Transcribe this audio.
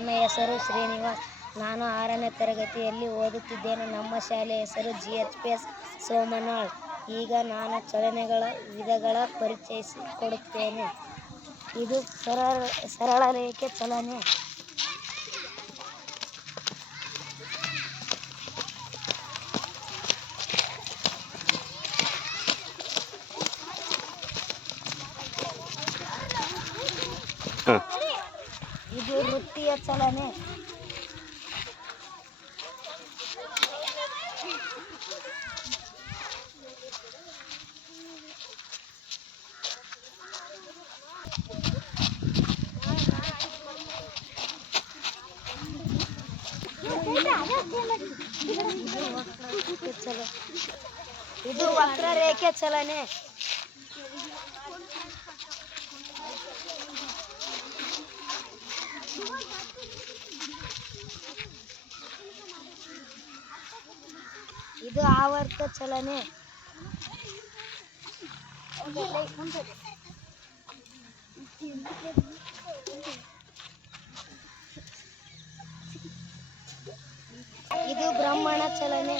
ನನ್ನ ಹೆಸರು ಶ್ರೀನಿವಾಸ್. ನಾನು 6ನೇ ತರಗತಿಯಲ್ಲಿ ಓದುತ್ತಿದ್ದೇನೆ. ನಮ್ಮ ಶಾಲೆಯ ಹೆಸರು GHPS ಸೋಮನಾಳ್. ಈಗ ನಾನು ಚಲನೆಗಳ ವಿಧಗಳ ಪರಿಚಯಿಸಿಕೊಡುತ್ತೇನೆ. ಇದು ಸರಳ ರೇಖೆ ಚಲನೆ. ಇದು ವೃತ್ತೀಯ ಚಲನೆ. ಇದು ವಕ್ರರೇಖೆ ಚಲನೆ. ಇದು ಆವರ್ತ ಚಲನೆ. ಇದು ಭ್ರಮಣ ಚಲನೆ.